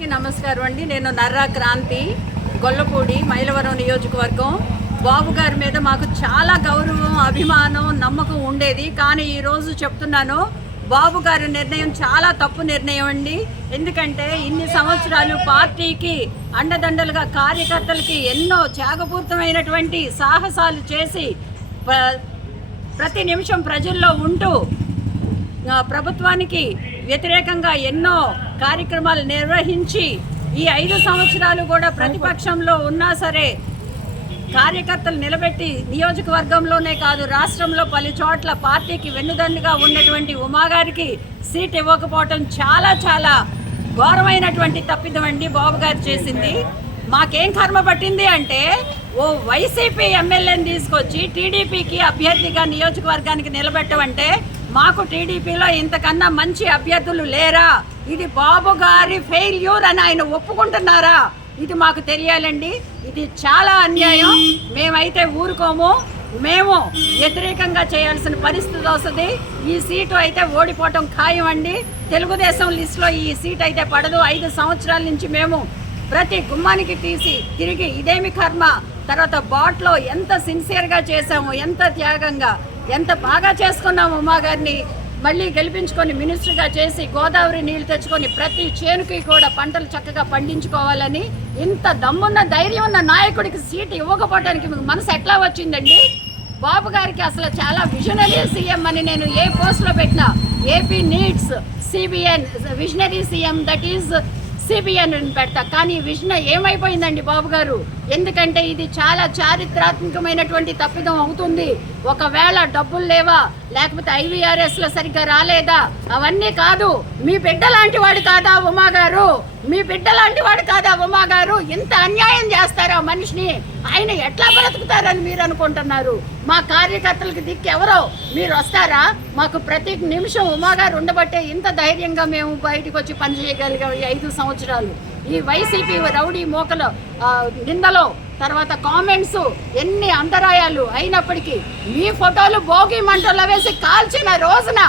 అందరికీ నమస్కారం అండి. నేను నర్రా క్రాంతి, గొల్లపూడి, మైలవరం నియోజకవర్గం. బాబు గారి మీద మాకు చాలా గౌరవం, అభిమానం, నమ్మకం ఉండేది. కానీ ఈరోజు చెప్తున్నాను, బాబు గారి నిర్ణయం చాలా తప్పు నిర్ణయం అండి. ఎందుకంటే ఇన్ని సంవత్సరాలు పార్టీకి అండదండలుగా కార్యకర్తలకి ఎన్నో త్యాగపూరితమైనటువంటి సాహసాలు చేసి ప్రతి నిమిషం ప్రజల్లో ఉంటూ ప్రభుత్వానికి వ్యతిరేకంగా ఎన్నో కార్యక్రమాలు నిర్వహించి ఈ 5 సంవత్సరాలు కూడా ప్రతిపక్షంలో ఉన్నా సరే కార్యకర్తలు నిలబెట్టి నియోజకవర్గంలోనే కాదు రాష్ట్రంలో పలు చోట్ల పార్టీకి వెన్నుదన్నుగా ఉన్నటువంటి ఉమాగారికి సీట్ ఇవ్వకపోవటం చాలా చాలా ఘోరమైనటువంటి తప్పిదం అండి బాబు గారు చేసింది. మాకేం కర్మ పట్టింది అంటే ఓ వైసీపీ ఎమ్మెల్యేని తీసుకొచ్చి టీడీపీకి అభ్యర్థిగా నియోజకవర్గానికి నిలబెట్టమంటే మాకు టీడీపీలో ఇంతకన్నా మంచి అభ్యర్థులు లేరా? ఇది బాబు గారి ఫెయిల్యూర్ అని ఆయన ఒప్పుకుంటున్నారా? ఇది మాకు తెలియాలండి. ఇది చాలా అన్యాయం. మేమైతే ఊరుకోము. మేము వ్యతిరేకంగా చేయాల్సిన పరిస్థితి వస్తుంది. ఈ సీటు అయితే ఓడిపోవటం ఖాయం అండి. తెలుగుదేశం లిస్టులో ఈ సీట్ అయితే పడదు. 5 సంవత్సరాల నుంచి మేము ప్రతి గుమ్మానికి తిరిగి ఇదేమి కర్మ, తర్వాత బాట్లో ఎంత సిన్సియర్గా చేసాము, ఎంత త్యాగంగా, ఎంత బాగా చేసుకున్నాము. ఉమా గారిని మళ్ళీ గెలిపించుకొని మినిస్టర్గా చేసి గోదావరి నీళ్ళు తెచ్చుకొని ప్రతి చేనుకి కూడా పంటలు చక్కగా పండించుకోవాలని ఇంత దమ్మున్న ధైర్యం ఉన్న నాయకుడికి సీటు ఇవ్వకపోవడానికి మీకు మనసు ఎట్లా వచ్చిందండి? బాబు గారికి అసలు చాలా విజనరీ సీఎం అని నేను ఏ పోస్ట్లో పెట్టినా AP needs CBN visionary CM, that is CBN అని పెడతా. కానీ విజన్ ఏమైపోయిందండి బాబు గారు? ఎందుకంటే ఇది చాలా చారిత్రాత్మకమైనటువంటి తప్పిదం అవుతుంది. ఒకవేళ డబ్బులు లేవా, లేకపోతే IVRSలో సరిగ్గా రాలేదా, అవన్నీ కాదు. మీ బిడ్డ లాంటి వాడు కాదా ఉమా గారు? మీ బిడ్డ లాంటి వాడు కాదా ఉమా గారు? ఇంత అన్యాయం చేస్తారా మనిషిని? ఆయన ఎట్లా బ్రతుకుతారని మీరు అనుకుంటున్నారు? మా కార్యకర్తలకు దిక్కెవరో మీరు వస్తారా? మాకు ప్రతి నిమిషం ఉమా గారు ఉండబట్టే ఇంత ధైర్యంగా మేము బయటకు వచ్చి పనిచేయగలిగాం ఈ 5 సంవత్సరాలు. ఈ వైసీపీ రౌడీ మోకలు నిందలో తర్వాత కామెంట్స్ ఎన్ని అంతరాయాలు అయినప్పటికీ మీ ఫోటోలు భోగి మంటల్లో వేసి కాల్చిన రోజున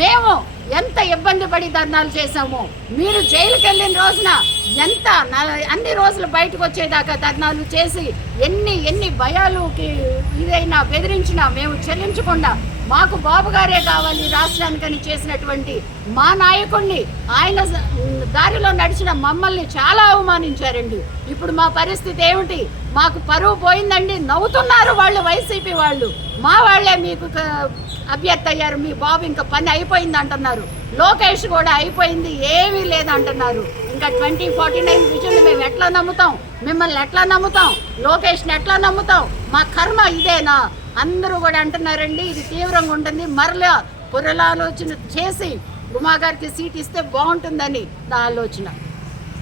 మేము ఎంత ఇబ్బంది పడి ధర్నాలు చేశాము. మీరు జైలుకి వెళ్ళిన రోజున ఎంత అన్ని రోజులు బయటకు వచ్చేదాకా ధర్నాలు చేసి ఎన్ని భయాలుకి ఇదైనా బెదిరించినా మేము చెల్లించకుండా మాకు బాబు గారే కావాలి రాష్ట్రానికని చేసినటువంటి మా నాయకుడిని, ఆయన దారిలో నడిచిన మమ్మల్ని చాలా అవమానించారండి. ఇప్పుడు మా పరిస్థితి ఏమిటి? మాకు పరువు పోయిందండి. నవ్వుతున్నారు వాళ్ళు, వైసీపీ వాళ్ళు. మా వాళ్ళే మీకు అభ్యర్థి అయ్యారు, మీ బాబు ఇంకా పని అయిపోయింది అంటున్నారు. లోకేష్ కూడా అయిపోయింది, ఏమీ లేదంటున్నారు. ఇంకా 2049 విజన్ మేము ఎట్లా నమ్ముతాం? మిమ్మల్ని ఎట్లా నమ్ముతాం? లోకేష్ని ఎట్లా నమ్ముతాం? మా కర్మ ఇదేనా? అందరూ కూడా అంటున్నారండి. ఇది తీవ్రంగా ఉంటుంది. మరలా పునరాలోచన చేసి ఉమా గారికి సీట్ ఇస్తే బాగుంటుందని నా ఆలోచన.